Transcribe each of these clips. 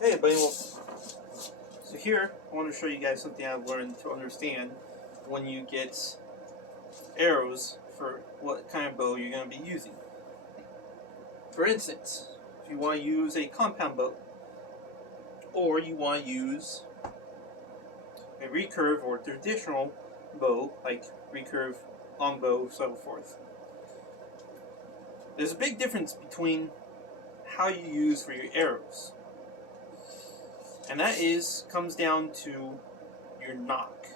Hey everybody, so here I want to show you guys something I've learned to understand when you get arrows for what kind of bow you're going to be using. For instance, if you want to use a compound bow, or you want to use a recurve or traditional bow like recurve, longbow, so forth. There's a big difference between how you use for your arrows. And that comes down to your nock.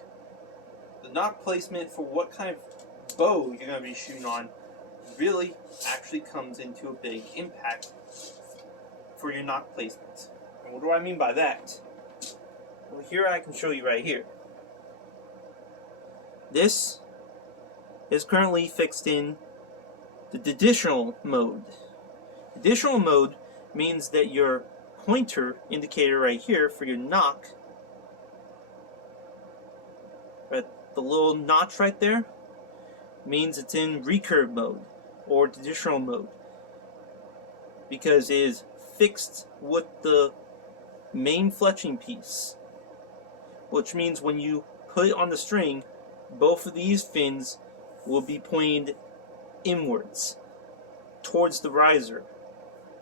The nock placement for what kind of bow you're going to be shooting on really actually comes into a big impact for your nock placement. And what do I mean by that? Well, here I can show you right here. This is currently fixed in the traditional mode. Traditional mode means that your pointer indicator right here for your nock, right, the little notch right there, means it's in recurve mode or traditional mode because it is fixed with the main fletching piece, which means when you put it on the string, both of these fins will be pointed inwards towards the riser,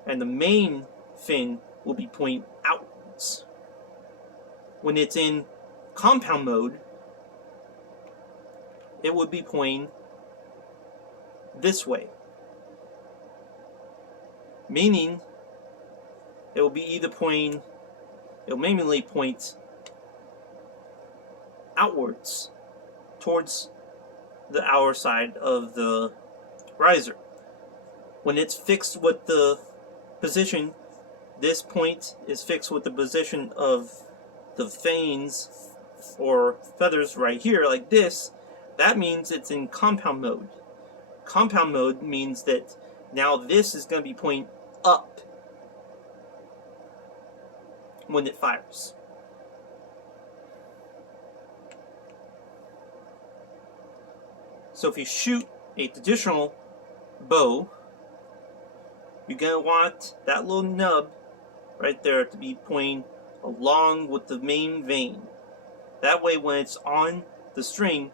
and the main fin will be pointing outwards. When it's in compound mode, it would be pointing this way, meaning it will be either pointing, it will mainly point outwards towards the outer side of the riser. When it's fixed with the position, this point is fixed with the position of the vanes or feathers right here, like this. That means it's in compound mode. Compound mode means that now this is going to be pointing up when it fires. So if you shoot a traditional bow, you're going to want that little nub right there to be pointing along with the main vane. That way when it's on the string,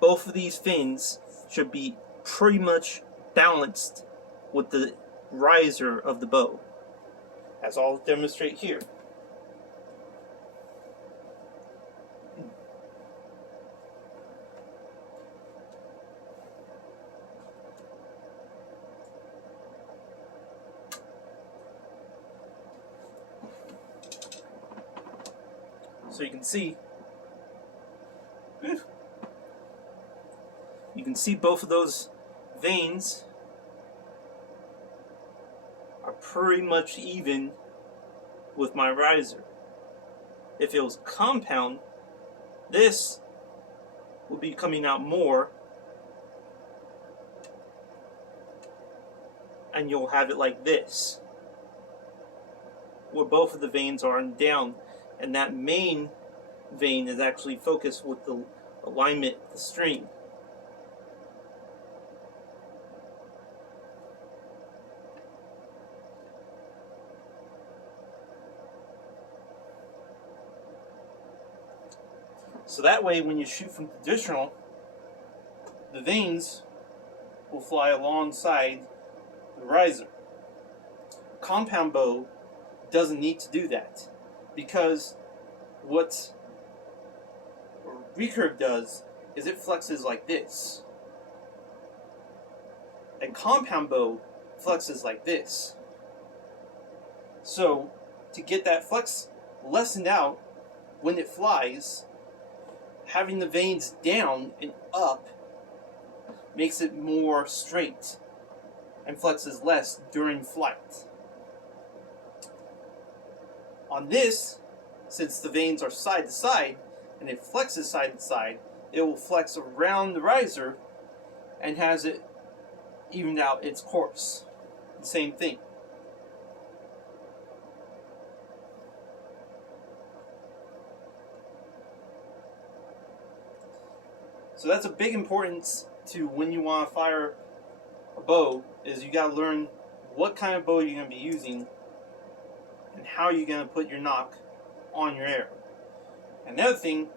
both of these fins should be pretty much balanced with the riser of the bow, as I'll demonstrate here. So you can see both of those vanes are pretty much even with my riser. If it was compound, this would be coming out more, and you'll have it like this, where both of the vanes are on down, and that main vane is actually focused with the alignment of the string. So that way when you shoot from traditional, the vanes will fly alongside the riser. Compound bow doesn't need to do that, because what recurve does is it flexes like this, and compound bow flexes like this. So to get that flex lessened out when it flies, having the vanes down and up makes it more straight and flexes less during flight. On this, since the vanes are side to side and it flexes side to side, it will flex around the riser and has it evened out its course. The same thing. So that's a big importance to when you want to fire a bow, is you got to learn what kind of bow you're going to be using and how you're going to put your nock on your arrow. Another thing,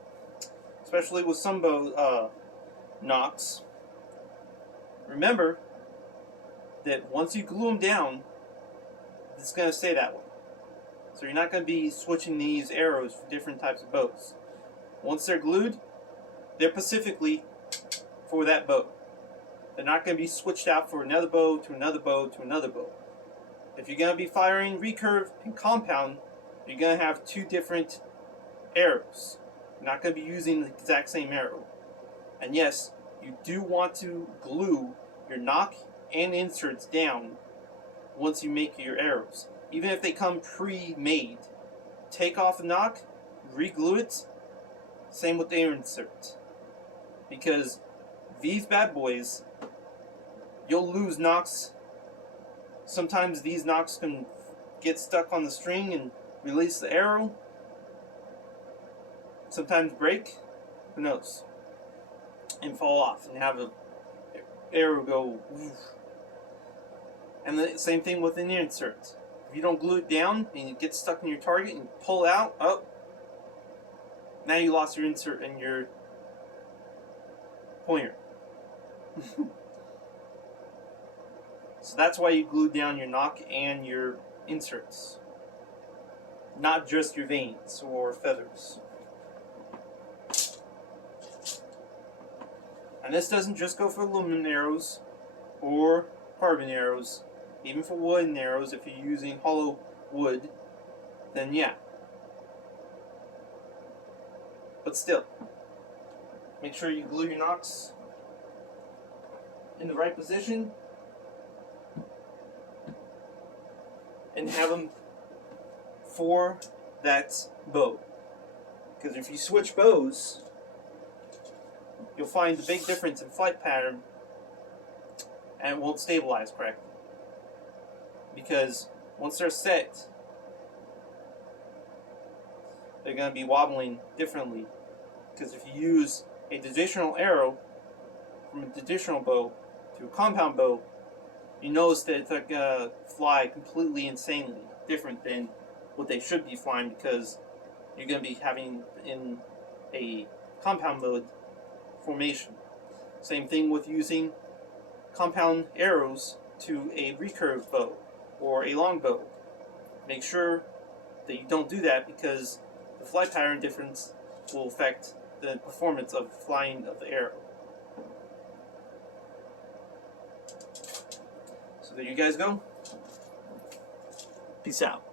especially with some nocks, remember that once you glue them down, it's going to stay that way. So you're not going to be switching these arrows for different types of bows. Once they're glued, they're specifically for that bow. They're not going to be switched out for another bow, to another bow, to another bow. If you're going to be firing recurve and compound, you're going to have two different arrows. You're not going to be using the exact same arrow. And yes, you do want to glue your nock and inserts down once you make your arrows. Even if they come pre-made, take off the nock, re-glue it, same with the insert. Because these bad boys, you'll lose nocks. Sometimes these nocks can get stuck on the string and release the arrow. Sometimes break, who knows, and fall off and have an arrow go woof. And the same thing with an insert. If you don't glue it down and it gets stuck in your target and pull out, oh, now you lost your insert and your pointer. So that's why you glue down your nock and your inserts, not just your vanes or feathers. And this doesn't just go for aluminum arrows or carbon arrows. Even for wooden arrows, if you're using hollow wood, then yeah. But still, make sure you glue your nocks in the right position and have them for that bow. Because if you switch bows, you'll find the big difference in flight pattern and it won't stabilize correctly. Because once they're set, they're going to be wobbling differently. Because if you use a traditional arrow from a traditional bow to a compound bow, you notice that it's going to fly completely insanely different than what they should be flying, because you're going to be having in a compound mode formation. Same thing with using compound arrows to a recurve bow or a longbow. Make sure that you don't do that, because the flight pattern difference will affect the performance of flying of the arrow. So there you guys go. Peace out.